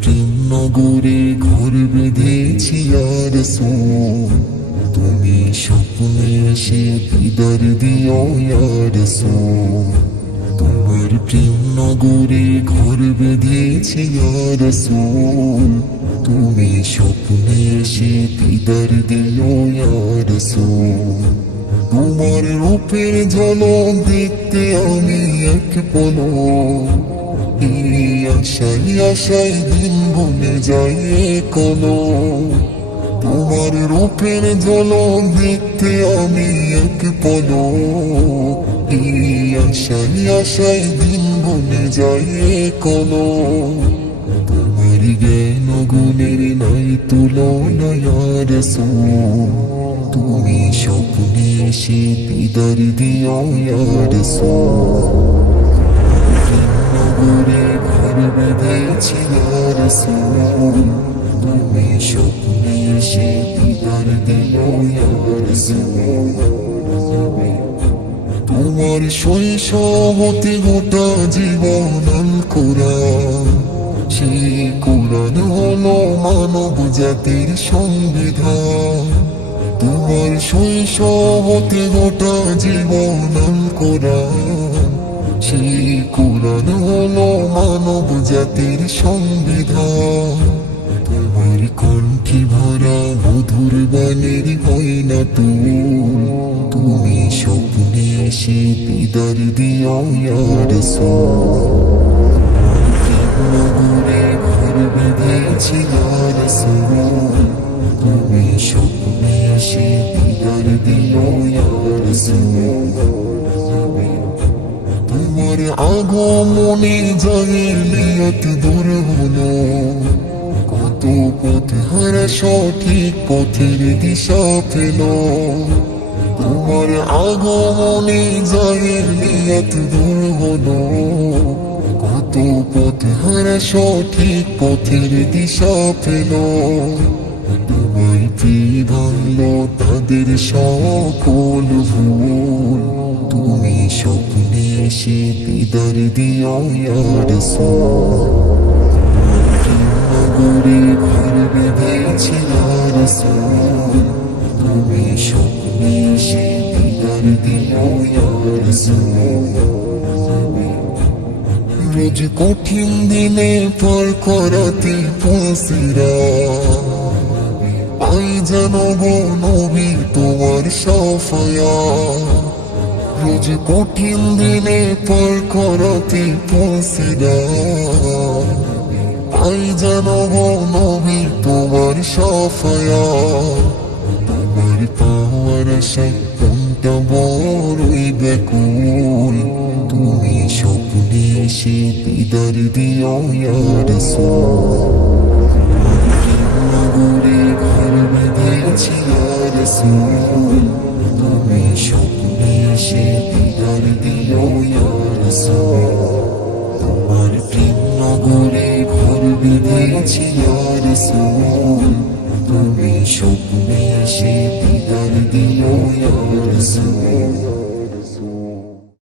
প্রেম নগরে ঘর বেঁধেছি আর রাসূল, তুমি স্বপ্নে এসে দিদার দিও ইয়া রাসূল। তোমার প্রেম নগরে ঘর বেঁধেছি ইয়া রাসূল, তুমি স্বপ্নে এসে দিদার দিও ইয়া রাসূল। তোমার রূপের ঝলক দেখতে আমি এক পলক, এই আশায় আশায় দিন গুনে যায় কোনো। তোমার রূপের ঝলক দেখতে আমি এক পলক, এই আশায় আশায় দিন গুনে যায় কোনো। তোমার জ্ঞান গুণের নাই তুলনা ইয়া রাসূল, তুমি স্বপ্নে এসে দিদার দিও ইয়া রাসূল। নগরে ঘর বেঁধেছি ইয়া রাসূল, তুমি স্বপ্নে এসে দিদার দিও ইয়া রাসূল। তোমার শৈশব হতে গোটা জীবন আল কোরআন, সেই কোরআন হলো মানব জাতির সংবিধান। তোমার শৈশব হতে গোটা জীবন আল কোরআন, সেই কোরআন হলো মানব জাতির সংবিধান। তোমার কণ্ঠে ভরা মধুর বাণীর হয় না তুল, তুমি স্বপ্নে এসে দিদার দিও ইয়া রাসূল। নগরে ঘর বেঁধেছি ইয়া রাসূল, তুমি স্বপ্নে এসে দিদার দিও ইয়া রাসূল। তোমার আগমনে জাহেলিয়ত দূর হলো, কত পথ হারা সঠিক পথের দিশা পেল। তোমার আগমনে জাহেলিয়ত দূর হলো, কত পথ হারা সঠিক পথের দিশা পেল। তোমার প্রিয় ভাঙলো তাদের সকল ভুল, তুমি স্বপ্নে এসে দিদার দিও ইয়া রাসূল। নগরে ঘর বেঁধেছি ইয়া রাসূল, তুমি স্বপ্নে এসে দিদার দিও ইয়া রাসূল। রোজ কঠিন দিনে পার করাতে পৌঁছিরা, পাই যেন গো নবী তোমার শাফায়াত। রোজ কঠিন দিনে পার করাতে পৌঁছিরা, পাই যেন গো নবী তোমার শাফায়াত। তোমার পাওয়ার আশায় মনটা বড়ই ব্যাকুল, তুমি স্বপ্নে এসে দিদার দিও ইয়া রাসূল। নগরে ঘর বেঁধেছি ইয়া রাসূল, তুমি স্বপ্নে এসে দিদার দিও ইয়া রাসূল। তোমার প্রেম নগরে ঘর বেঁধেছি ইয়া রাসূল, তুমি স্বপ্নে এসে দিদার দিও ইয়া রাসূল।